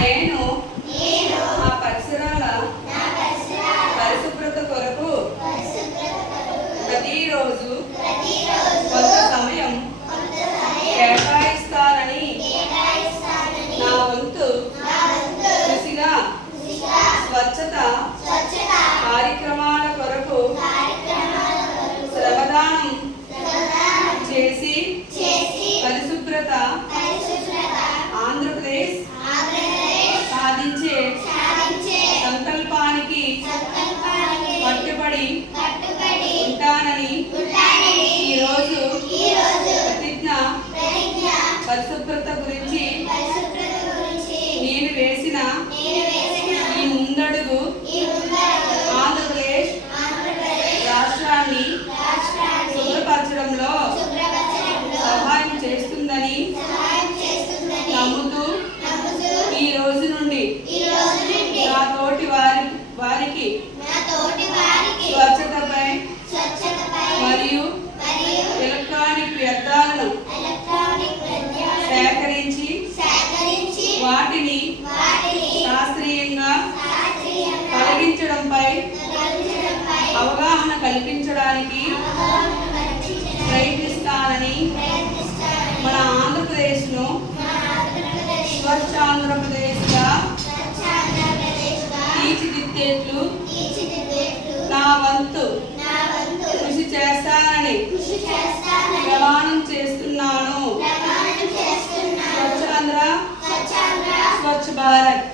నేను మా పరిసరాల పరిశుభ్రత కొరకు ప్రతిరోజు కొంత సమయం కేటాయిస్తానని నా వంతు కృషిగా స్వచ్ఛత కార్యక్రమాల కొరకు శ్రమదానం చేసి పరిశుభ్రత ఆంధ్రప్రదేశ్ సాధించే సంకల్పానికి కట్టుబడి ఉంటానని ఈరోజు ప్రతిజ్ఞ పరిశుభ్రత గురించి నేను వేసిన ఈ ముందడుగు ఆంధ్రప్రదేశ్ రాష్ట్రాన్ని శుభ్రపరచడంలో సహాయం చేస్తుందని నమ్ముతూ ఈ రోజు నుండి నా తోటి వారికి స్వచ్ఛతపై మరియు ఎలక్ట్రానిక్ వ్యర్థాలను సేకరించి వాటిని శాస్త్రీయంగా తొలగించడంపై అవగాహన కల్పించడానికి ప్రయత్నిస్తానని మన ఆంధ్రప్రదేశ్ను స్వచ్ఛ ఆంధ్రప్రదేశ్గా తీర్చిదిద్దేట్లు నా వంతు కృషి చేస్తానని ప్రమాణం చేస్తున్నాను. స్వచ్ఛ ఆంధ్ర, స్వచ్ఛ భారత్.